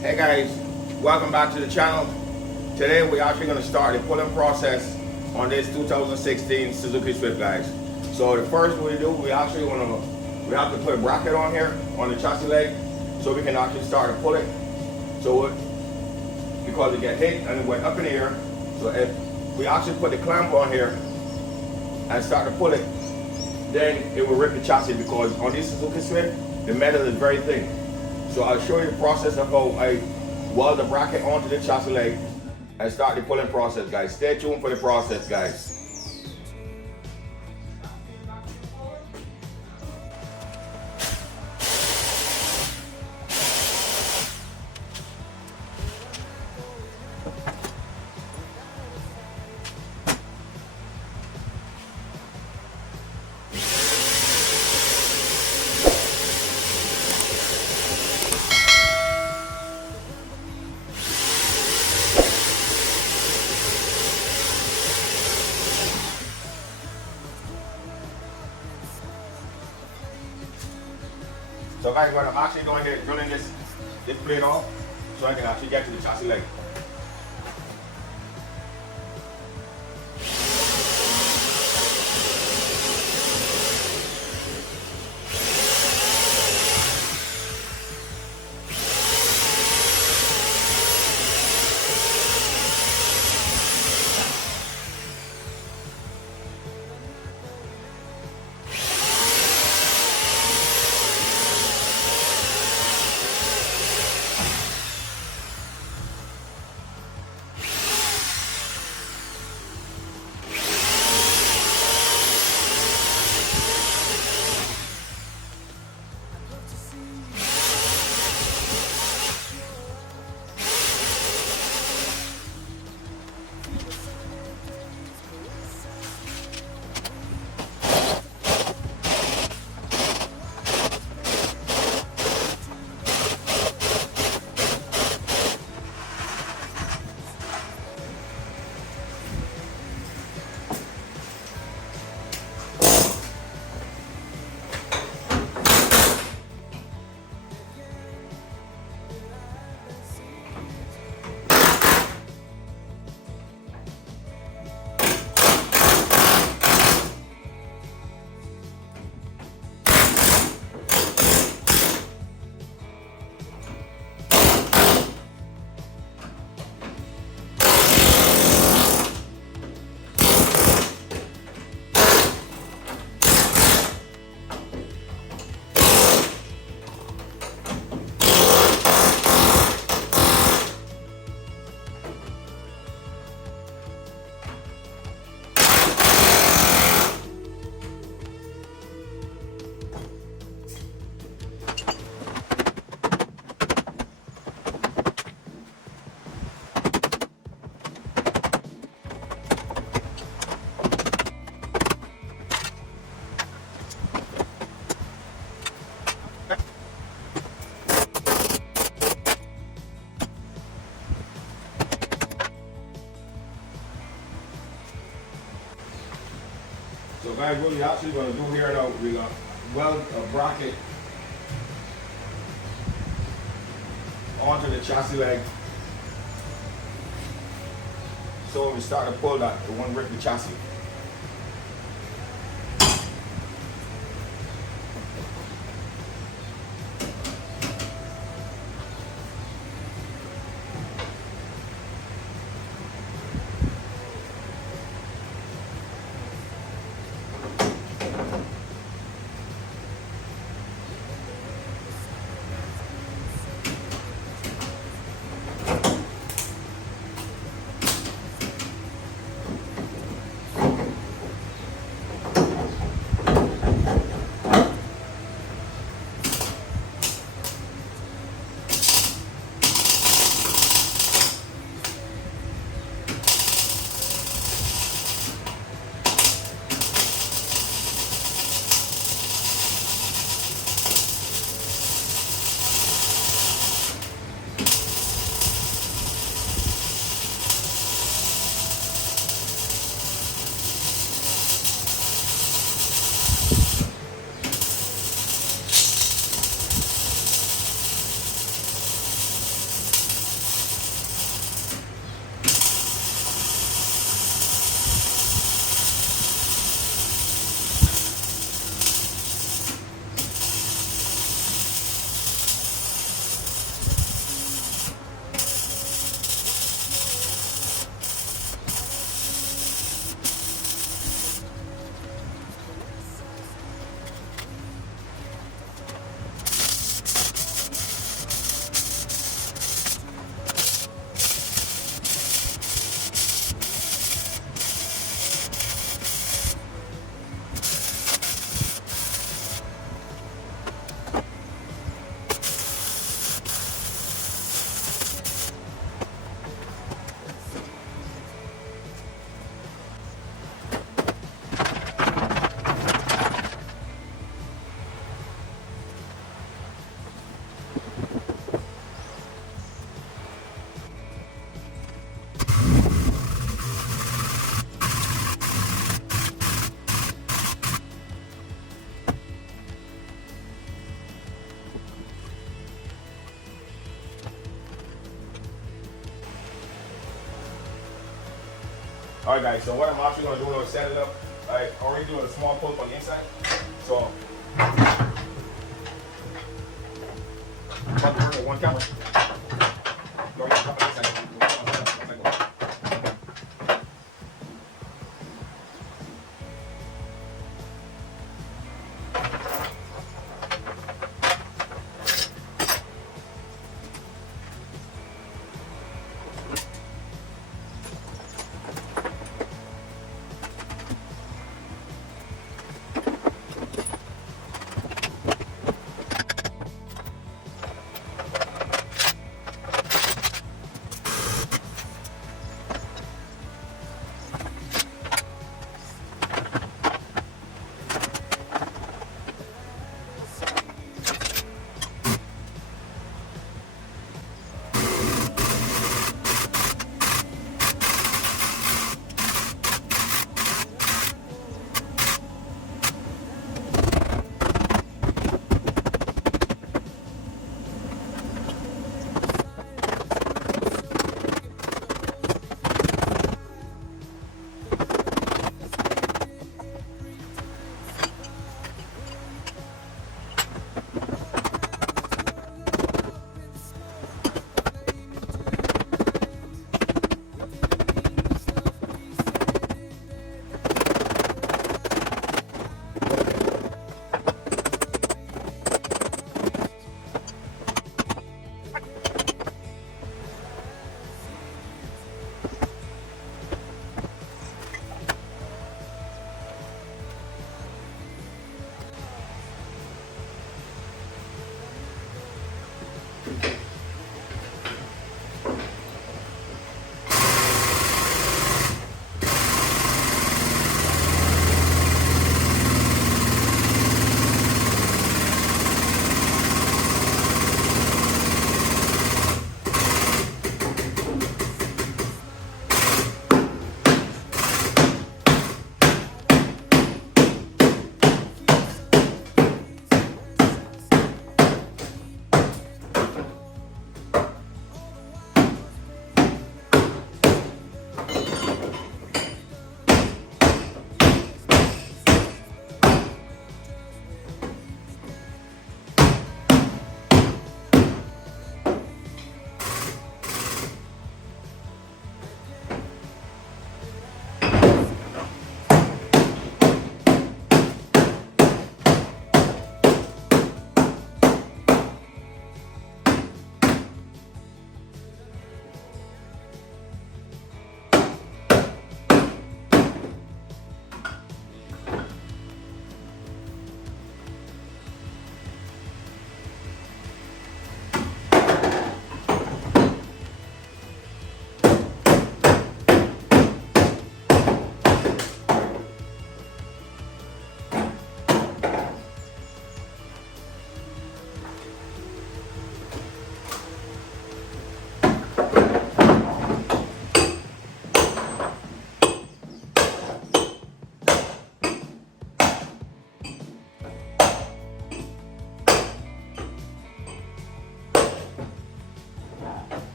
Hey guys, welcome back to the channel. Today we're actually going to start the pulling process on this 2016 Suzuki Swift, guys. So the first we do, we have to put a bracket on here on the chassis leg so we can actually start to pull it. So because it get hit and it went up in the air, so if we actually put the clamp on here and start to pull it, then it will rip the chassis, because on this Suzuki Swift the metal is very thin. So I'll show you the process of how I weld the bracket onto the chassis leg and start the pulling process, guys. Stay tuned for the process, guys. So guys, what I'm actually doing here is drilling this plate off so I can actually get to the chassis leg. So guys, what we're actually going to do here now, we're going to weld a bracket onto the chassis leg. So when we start to pull that, it won't rip the chassis. Alright guys, so what I'm actually going to do is set it up. I already do a small pull on the inside. So, one camera.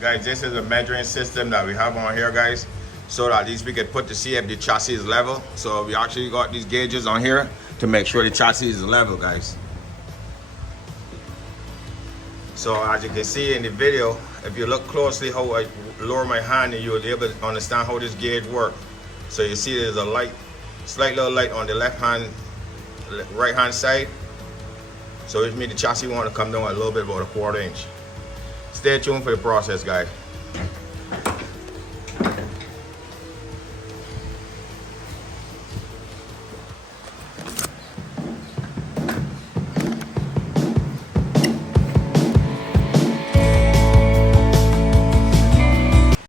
Guys, this is a measuring system that we have on here, guys, so that at least we can put to see if the chassis is level. So we actually got these gauges on here to make sure the chassis is level, guys. So as you can see in the video, if you look closely how I lower my hand, and you'll be able to understand how this gauge works. So you see there's a light, slight little light on the right hand side. So which means the chassis want to come down a little bit, about a 1/4 inch. Stay tuned for the process, guys.